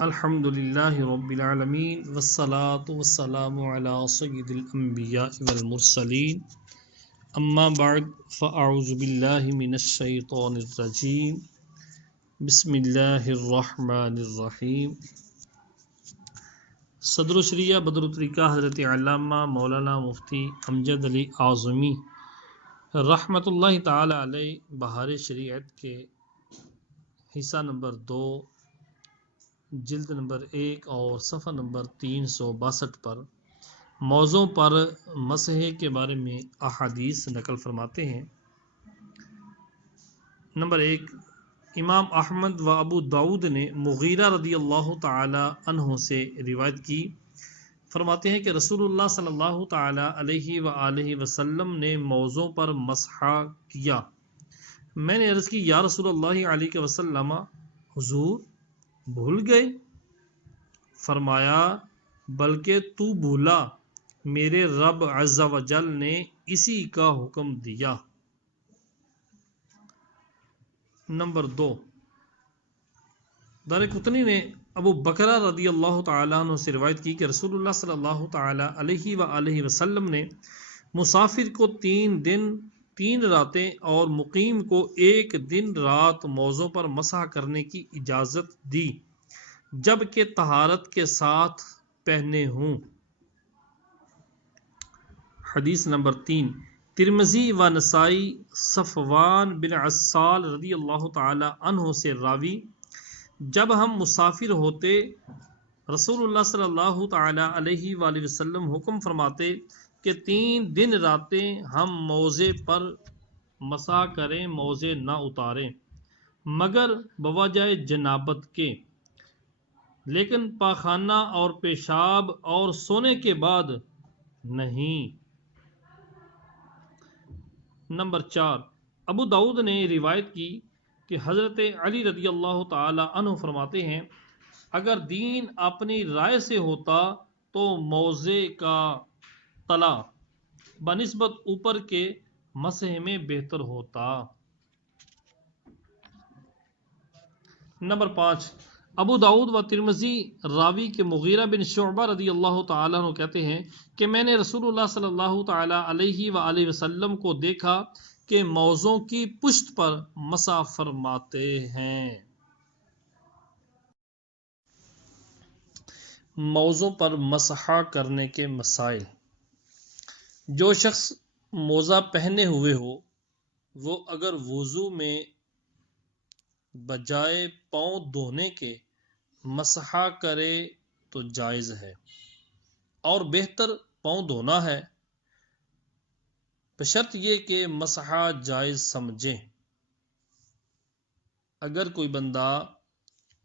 الحمد للہ رب العالمین والصلاة والسلام علی سید الانبیاء والمرسلین اما بعد فاعوذ باللہ من الشیطان الرجیم بسم اللہ الرحمن الرحیم۔ صدر الشریعہ بدر الطریقہ حضرت علامہ مولانا مفتی امجد علی اعظمی رحمۃ اللہ تعالی علیہ بہار شریعت کے حصہ نمبر 2 جلد نمبر 1 اور صفحہ نمبر 362 پر موضوع پر مسح کے بارے میں احادیث نقل فرماتے ہیں۔ نمبر 1، امام احمد و ابو داود نے مغیرہ رضی اللہ تعالی عنہ سے روایت کی، فرماتے ہیں کہ رسول اللہ صلی اللہ تعالی علیہ وآلہ وسلم نے موضوع پر مسح کیا۔ میں نے عرض کی، یا رسول اللہ علیہ وسلم، حضور بھول گئے؟ فرمایا، بلکہ تو بھولا، میرے رب عز و جل نے اسی کا حکم دیا۔ نمبر 2، دارقطنی نے ابو بکرہ رضی اللہ تعالیٰ عنہ سے روایت کی کہ رسول اللہ صلی اللہ تعالی علیہ وآلہ وسلم نے مسافر کو 3 دن 3 راتیں اور مقیم کو 1 دن رات موضوع پر مسح کرنے کی اجازت دی، جبکہ طہارت کے ساتھ پہنے ہوں۔ حدیث نمبر 3، ترمذی و نسائی صفوان بن عسال رضی اللہ تعالی عنہ سے راوی، جب ہم مسافر ہوتے رسول اللہ صلی اللہ تعالی علیہ وآلہ وسلم حکم فرماتے کہ 3 دن راتیں ہم موضع پر مسح کریں، موضع نہ اتاریں مگر بوجہ جنابت کے، لیکن پاخانہ اور پیشاب اور سونے کے بعد نہیں۔ نمبر 4، ابو داود نے روایت کی کہ حضرت علی رضی اللہ تعالی عنہ فرماتے ہیں، اگر دین اپنی رائے سے ہوتا تو موضع کا تلا بنسبت اوپر کے مسح میں بہتر ہوتا۔ نمبر 5، ابو داود و ترمذی راوی کے مغیرہ بن شعبہ رضی اللہ تعالیٰ عنہ کہتے ہیں کہ میں نے رسول اللہ صلی اللہ تعالی علیہ وآلہ وسلم کو دیکھا کہ موضوع کی پشت پر مسح فرماتے ہیں۔ موضوع پر مسح کرنے کے مسائل۔ جو شخص موزہ پہنے ہوئے ہو وہ اگر وضو میں بجائے پاؤں دھونے کے مسح کرے تو جائز ہے، اور بہتر پاؤں دھونا ہے، بشرط یہ کہ مسح جائز سمجھیں۔ اگر کوئی بندہ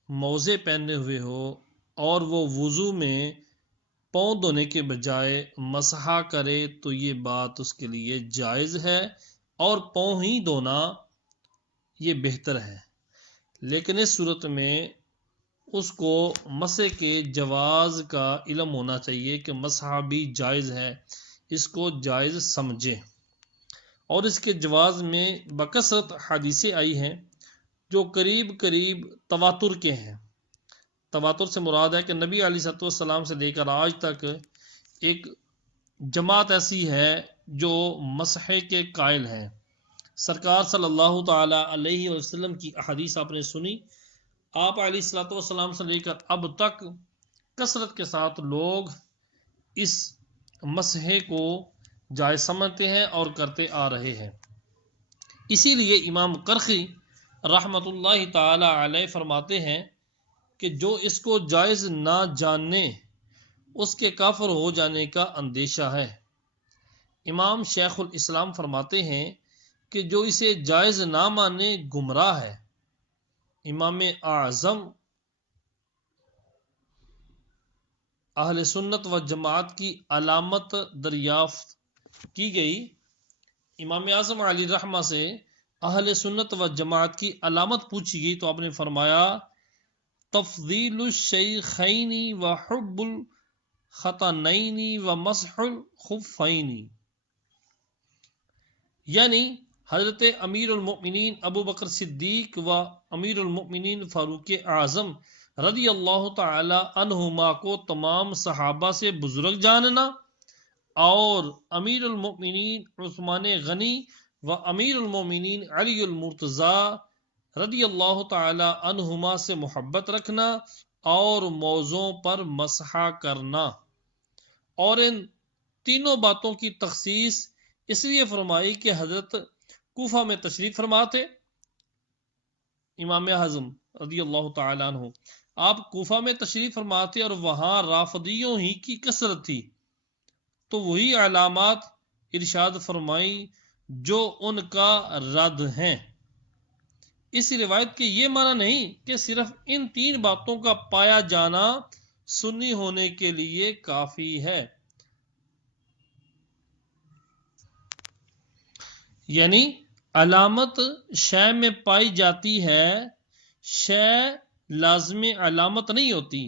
موزے پہنے ہوئے ہو اور وہ وضو میں پاؤں دھونے کے بجائے مسح کرے تو یہ بات اس کے لیے جائز ہے، اور پاؤں ہی دھونا یہ بہتر ہے، لیکن اس صورت میں اس کو مسح کے جواز کا علم ہونا چاہیے کہ مسح بھی جائز ہے، اس کو جائز سمجھے۔ اور اس کے جواز میں بکثرت حدیثیں آئی ہیں جو قریب تواتر کے ہیں۔ تواتر سے مراد ہے کہ نبی علیہ الصلوۃ والسلام سے لے کر آج تک ایک جماعت ایسی ہے جو مسح کے قائل ہیں۔ سرکار صلی اللہ تعالی علیہ وسلم کی احادیث آپ نے سنی، آپ علیہ الصلوۃ والسلام سے لے کر اب تک کثرت کے ساتھ لوگ اس مسح کو جائز سمجھتے ہیں اور کرتے آ رہے ہیں۔ اسی لیے امام کرخی رحمۃ اللہ تعالی علیہ فرماتے ہیں کہ جو اس کو جائز نہ جانے اس کے کافر ہو جانے کا اندیشہ ہے۔ امام شیخ الاسلام فرماتے ہیں کہ جو اسے جائز نہ مانے گمراہ ہے۔ امام اعظم اہل سنت و جماعت کی علامت دریافت کی گئی۔ امام اعظم علی رحمہ سے اہل سنت و جماعت کی علامت پوچھی گئی تو آپ نے فرمایا، تفضیل الشیخین و حب الختنین و مسح الخفین، یعنی حضرت امیر المؤمنین ابو بکر صدیق و امیر المؤمنین فاروق اعظم رضی اللہ تعالی عنہما کو تمام صحابہ سے بزرگ جاننا اور امیر المؤمنین عثمان غنی و امیر المؤمنین علی المرتضی رضی اللہ تعالی عنہما سے محبت رکھنا اور موضوع پر مسح کرنا. اور ان تینوں باتوں کی تخصیص اس لیے فرمائی کہ حضرت کوفہ میں تشریف فرما تھے. امام اعظم رضی اللہ تعالی عنہ آپ کوفہ میں تشریف فرما تھے اور وہاں رافضیوں ہی کی کثرت تھی، تو وہی علامات ارشاد فرمائی جو ان کا رد ہیں. اس روایت کے یہ معنی نہیں کہ صرف ان تین باتوں کا پایا جانا سنی ہونے کے لیے کافی ہے. یعنی علامت شے میں پائی جاتی ہے، شے لازم علامت نہیں ہوتی.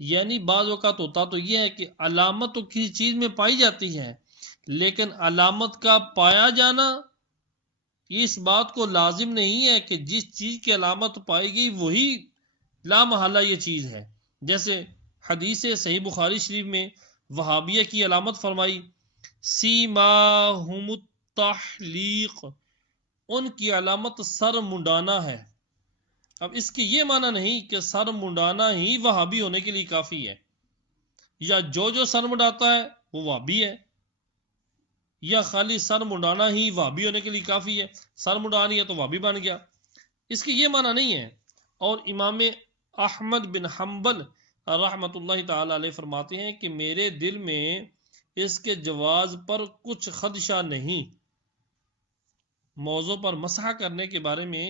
یعنی بعض اوقات ہوتا تو یہ ہے کہ علامت تو کسی چیز میں پائی جاتی ہے، لیکن علامت کا پایا جانا یہ اس بات کو لازم نہیں ہے کہ جس چیز کی علامت پائی گئی وہی لا محالہ یہ چیز ہے. جیسے حدیث صحیح بخاری شریف میں وہابیہ کی علامت فرمائی سیماہم التحلیق، ان کی علامت سر منڈانا ہے. اب اس کی یہ معنی نہیں کہ سر منڈانا ہی وہابی ہونے کے لیے کافی ہے، یا جو سر منڈاتا ہے وہ وہابی ہے، یا خالی سر منڈانا ہی وہابی ہونے کے لیے کافی ہے، سر منڈانی ہے تو وہابی بن گیا. اس کی یہ معنی نہیں ہے. اور امام احمد بن حنبل رحمۃ اللہ تعالی علیہ فرماتے ہیں کہ میرے دل میں اس کے جواز پر کچھ خدشہ نہیں. موضوع پر مسح کرنے کے بارے میں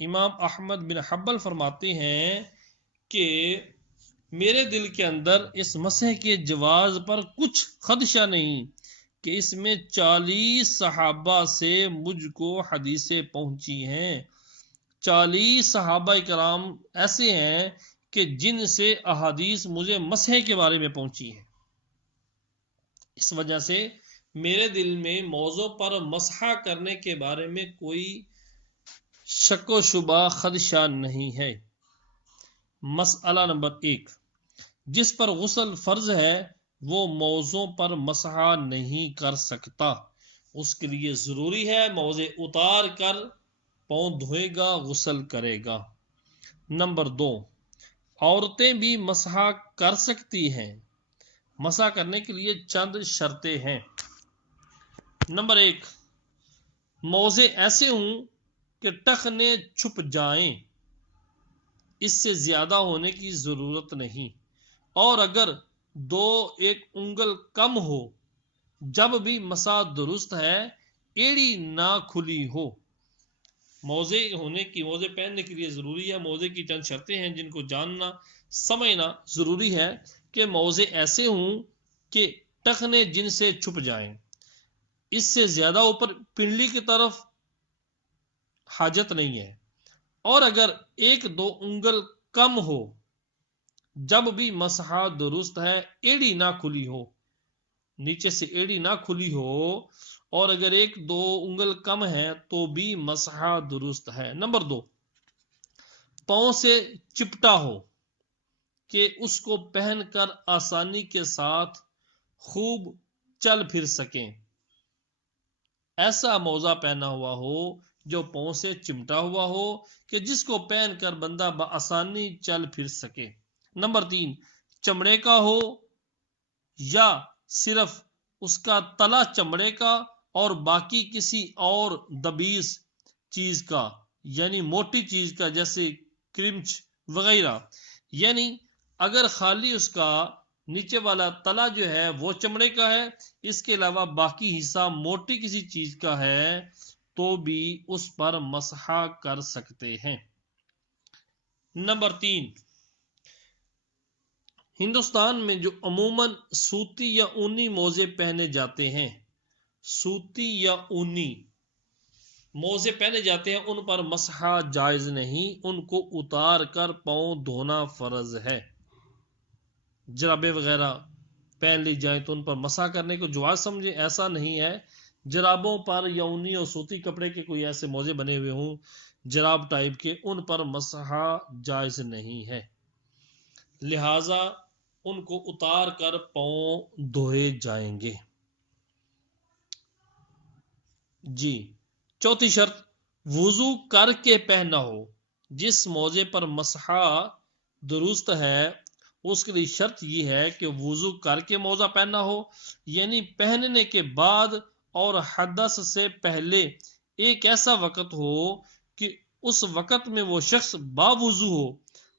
امام احمد بن حنبل فرماتے ہیں کہ میرے دل کے اندر اس مسح کے جواز پر کچھ خدشہ نہیں کہ اس میں 40 صحابہ سے مجھ کو حدیثیں پہنچی ہیں. 40 صحابہ کرام ایسے ہیں کہ جن سے احادیث مجھے مسح کے بارے میں پہنچی ہیں. اس وجہ سے میرے دل میں موضوع پر مسح کرنے کے بارے میں کوئی شک و شبہ خدشہ نہیں ہے. مسئلہ نمبر 1، جس پر غسل فرض ہے وہ موضوع پر مسح نہیں کر سکتا، اس کے لیے ضروری ہے موضع اتار کر پاؤں دھوئے گا، غسل کرے گا. نمبر 2، عورتیں بھی مسح کر سکتی ہیں. مسح کرنے کے لیے چند شرطیں ہیں. نمبر 1، موضع ایسے ہوں کہ ٹخنے چھپ جائیں، اس سے زیادہ ہونے کی ضرورت نہیں. اور اگر 1 انگل کم ہو، جب بھی مسح درست ہے، ایڑی نہ کھلی ہو. موضع پہننے کے لیے ضروری ہے. موضع کی چند شرطیں ہیں جن کو جاننا سمجھنا ضروری ہے کہ موضع ایسے ہوں کہ ٹخنے جن سے چھپ جائیں، اس سے زیادہ اوپر پنڈلی کی طرف حاجت نہیں ہے. اور اگر 1-2 انگل کم ہو، جب بھی مسح درست ہے، ایڑی نہ کھلی ہو، نیچے سے ایڑی نہ کھلی ہو، اور اگر 1-2 انگل کم ہے تو بھی مسح درست ہے. نمبر 2، پاؤں سے چپٹا ہو کہ اس کو پہن کر آسانی کے ساتھ خوب چل پھر سکیں. ایسا موزہ پہنا ہوا ہو جو پاؤں سے چمٹا ہوا ہو کہ جس کو پہن کر بندہ بآسانی چل پھر سکے. نمبر 3، چمڑے کا ہو یا صرف اس کا تلا چمڑے کا اور باقی کسی اور دبیس چیز کا، یعنی موٹی چیز کا، جیسے کرمچ وغیرہ. یعنی اگر خالی اس کا نیچے والا تلا جو ہے وہ چمڑے کا ہے، اس کے علاوہ باقی حصہ موٹی کسی چیز کا ہے، تو بھی اس پر مسح کر سکتے ہیں. نمبر 3، ہندوستان میں جو عموماً سوتی یا اونی موزے پہنے جاتے ہیں، سوتی یا اونی موزے پہنے جاتے ہیں، ان پر مسح جائز نہیں، ان کو اتار کر پاؤں دھونا فرض ہے. جرابیں وغیرہ پہن لی جائیں تو ان پر مسح کرنے کو جواز سمجھے، ایسا نہیں ہے. جرابوں پر یا اونی اور سوتی کپڑے کے کوئی ایسے موزے بنے ہوئے ہوں جراب ٹائپ کے، ان پر مسح جائز نہیں ہے. لہذا ان کو اتار کر پاؤں دھوئے جائیں گے۔ جی، چوتھی شرط، وضو کر کے پہنا ہو۔ جس موزے پر مسحا درست ہے اس کے لیے شرط یہ ہے کہ وضو کر کے موزہ پہننا ہو، یعنی پہننے کے بعد اور حدث سے پہلے ایک ایسا وقت ہو کہ اس وقت میں وہ شخص باوضو ہو،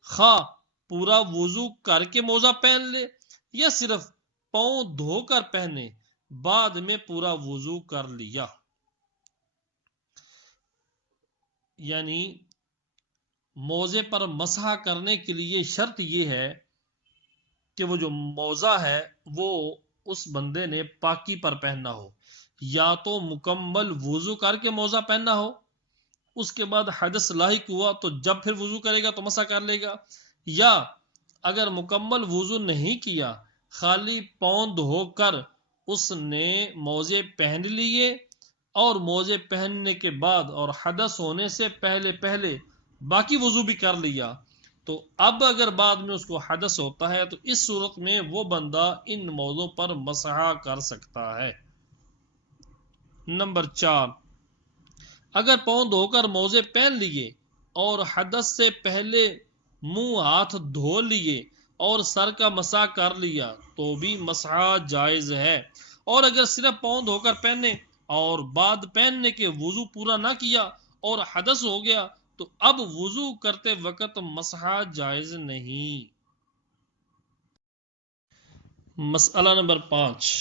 خواہ پورا وضو کر کے موزہ پہن لے یا صرف پاؤں دھو کر پہنے، بعد میں پورا وضو کر لیا۔ یعنی موزے پر مسح کرنے کے لیے شرط یہ ہے کہ وہ جو موزہ ہے وہ اس بندے نے پاکی پر پہننا ہو، یا تو مکمل وضو کر کے موزہ پہننا ہو، اس کے بعد حدث لاحق ہوا تو جب پھر وضو کرے گا تو مسح کر لے گا، یا اگر مکمل وضو نہیں کیا، خالی پاؤں دھو کر اس نے موزے پہن لیے اور موزے پہننے کے بعد اور حدث ہونے سے پہلے باقی وضو بھی کر لیا، تو اب اگر بعد میں اس کو حدث ہوتا ہے تو اس صورت میں وہ بندہ ان موضوع پر مسح کر سکتا ہے۔ نمبر 4، اگر پاؤں دھو کر موزے پہن لیے اور حدث سے پہلے منہ ہاتھ دھو لیے اور سر کا مسح کر لیا تو بھی مسح جائز ہے، اور اگر صرف پاؤں دھو کر پہنے اور بعد پہننے کے وضو پورا نہ کیا اور حدث ہو گیا تو اب وضو کرتے وقت مسح جائز نہیں۔ مسئلہ نمبر 5،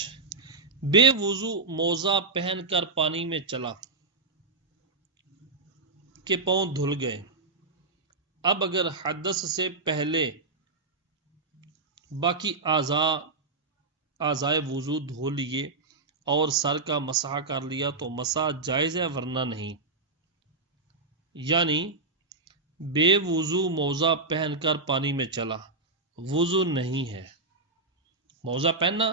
بے وضو موزہ پہن کر پانی میں چلا کہ پاؤں دھل گئے، اب اگر حدث سے پہلے باقی اعضائے وضو دھو لیے اور سر کا مسح کر لیا تو مسح جائز ہے ورنہ نہیں۔ یعنی بے وضو موزہ پہن کر پانی میں چلا، وضو نہیں ہے، موزہ پہنا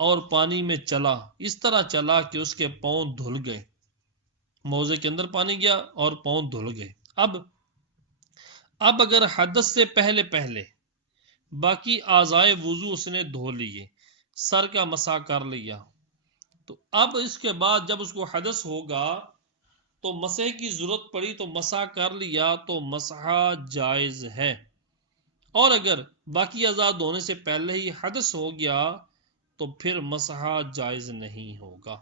اور پانی میں چلا، اس طرح چلا کہ اس کے پاؤں دھل گئے، موزے کے اندر پانی گیا اور پاؤں دھل گئے۔ اب اگر حدث سے پہلے باقی اعضائے وضو اس نے دھو لیے، سر کا مسح کر لیا، تو اب اس کے بعد جب اس کو حدث ہوگا تو مسح کی ضرورت پڑی تو مسح کر لیا تو مسح جائز ہے، اور اگر باقی اعضاء دھونے سے پہلے ہی حدث ہو گیا تو پھر مسح جائز نہیں ہوگا۔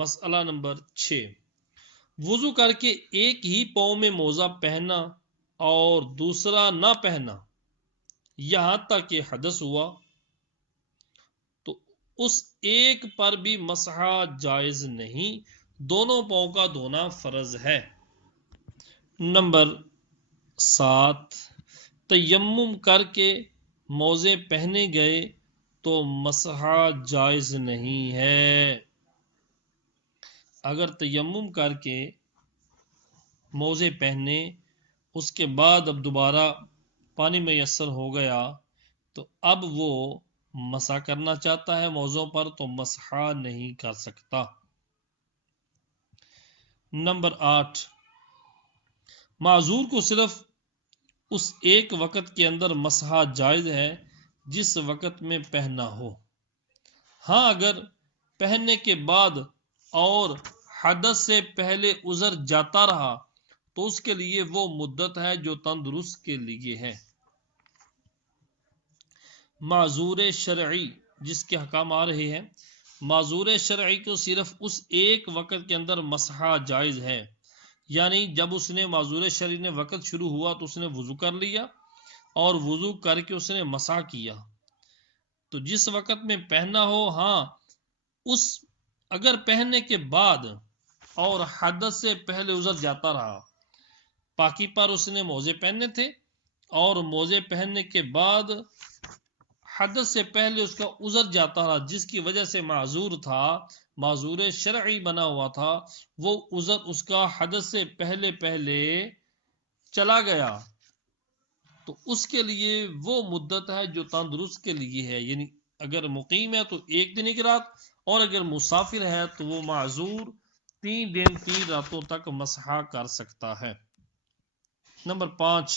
مسئلہ نمبر 6، وضو کر کے ایک ہی پاؤں میں موزہ پہنا اور دوسرا نہ پہنا یہاں تک کہ حدث ہوا تو اس ایک پر بھی مسح جائز نہیں، دونوں پاؤں کا دھونا فرض ہے۔ نمبر 7، تیمم کر کے موزے پہنے گئے تو مسح جائز نہیں ہے۔ اگر تیمم کر کے موزے پہنے، اس کے بعد اب دوبارہ پانی میسر ہو گیا تو اب وہ مسح کرنا چاہتا ہے موزوں پر تو مسح نہیں کر سکتا۔ نمبر 8، معذور کو صرف اس ایک وقت کے اندر مسح جائز ہے جس وقت میں پہنا ہو، ہاں اگر پہننے کے بعد اور حدث سے پہلے عذر جاتا رہا تو اس کے لیے وہ مدت ہے جو تندرست کے لیے ہے۔ معذور شرعی جس کے حکام آ رہے ہیں، معذور شرعی کو صرف اس ایک وقت کے اندر مسح جائز ہے، یعنی جب اس نے معذور شرعی نے وقت شروع ہوا تو اس نے وضو کر لیا اور وضو کر کے اس نے مسح کیا، تو جس وقت میں پہنا ہو، ہاں اس اگر پہننے کے بعد اور حدث سے پہلے عذر جاتا رہا، پاکی پر اس نے موزے پہننے تھے اور موزے پہننے کے بعد حدث سے پہلے اس کا عذر جاتا رہا جس کی وجہ سے معذور تھا، معذور شرعی بنا ہوا تھا، وہ عذر اس کا حدث سے پہلے چلا گیا تو اس کے لیے وہ مدت ہے جو تندرست کے لیے ہے، یعنی اگر مقیم ہے تو ایک دن ایک رات، اور اگر مسافر ہے تو وہ معذور 3 دن 3 راتوں تک مسح کر سکتا ہے۔ نمبر 5،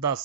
10,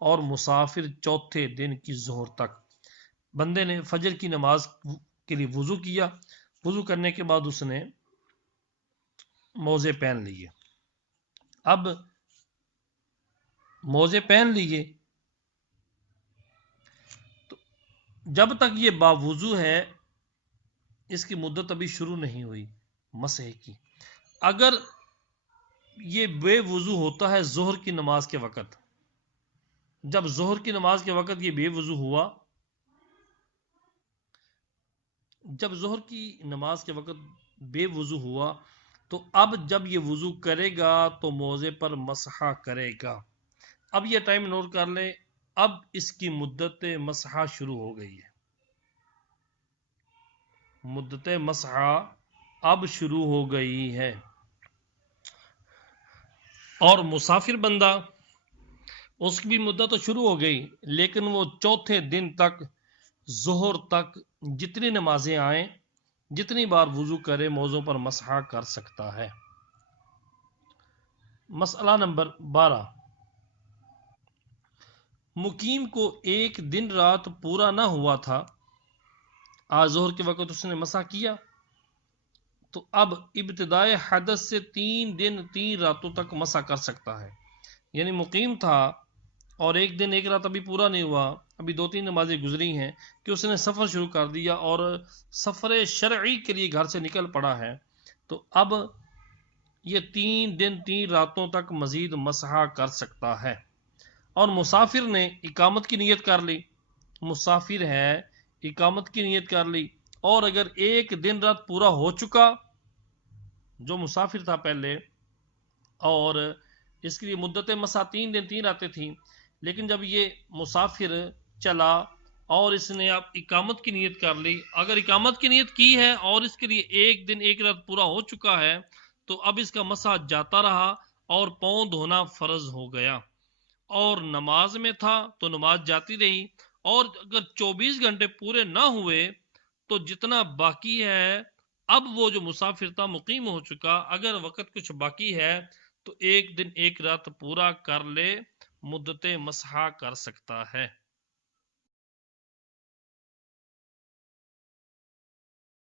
اور مسافر چوتھے دن کی ظہر تک۔ بندے نے فجر کی نماز کے لیے وضو کیا، وضو کرنے کے بعد اس نے موزے پہن لیے۔ اب موزے پہن لیے تو جب تک یہ باوضو ہے اس کی مدت ابھی شروع نہیں ہوئی مسح کی۔ اگر یہ بے وضو ہوتا ہے ظہر کی نماز کے وقت، جب ظہر کی نماز کے وقت یہ بے وضو ہوا، جب ظہر کی نماز کے وقت بے وضو ہوا تو اب جب یہ وضو کرے گا تو موزے پر مسح کرے گا۔ اب یہ ٹائم نوٹ کر لیں، اب اس کی مدت مسح شروع ہو گئی ہے، مدت مسح اب شروع ہو گئی ہے۔ اور مسافر بندہ اس کی بھی مدت تو شروع ہو گئی، لیکن وہ چوتھے دن تک ظہر تک جتنی نمازیں آئیں، جتنی بار وضو کرے موزوں پر مسح کر سکتا ہے۔ مسئلہ نمبر 12، مقیم کو ایک دن رات پورا نہ ہوا تھا، آج ظہر کے وقت اس نے مسح کیا، تو اب ابتدائے حدث سے 3 دن 3 راتوں تک مسح کر سکتا ہے۔ یعنی مقیم تھا اور ایک دن ایک رات ابھی پورا نہیں ہوا، ابھی 2-3 نمازیں گزری ہیں کہ اس نے سفر شروع کر دیا اور سفر شرعی کے لیے گھر سے نکل پڑا ہے، تو اب یہ 3 دن 3 راتوں تک مزید مسح کر سکتا ہے۔ اور مسافر نے اقامت کی نیت کر لی، مسافر ہے اقامت کی نیت کر لی، اور اگر ایک دن رات پورا ہو چکا جو مسافر تھا پہلے، اور اس کے لیے مدت مسح 3 دن 3 راتیں تھیں، لیکن جب یہ مسافر چلا اور اس نے اب اقامت کی نیت کر لی، اگر اقامت کی نیت کی ہے اور اس کے لیے ایک دن ایک رات پورا ہو چکا ہے تو اب اس کا مسح جاتا رہا اور پاؤں دھونا فرض ہو گیا، اور نماز میں تھا تو نماز جاتی رہی، اور اگر 24 گھنٹے پورے نہ ہوئے تو جتنا باقی ہے، اب وہ جو مسافر تھا مقیم ہو چکا، اگر وقت کچھ باقی ہے تو ایک دن ایک رات پورا کر لے، مدت مسح کر سکتا ہے۔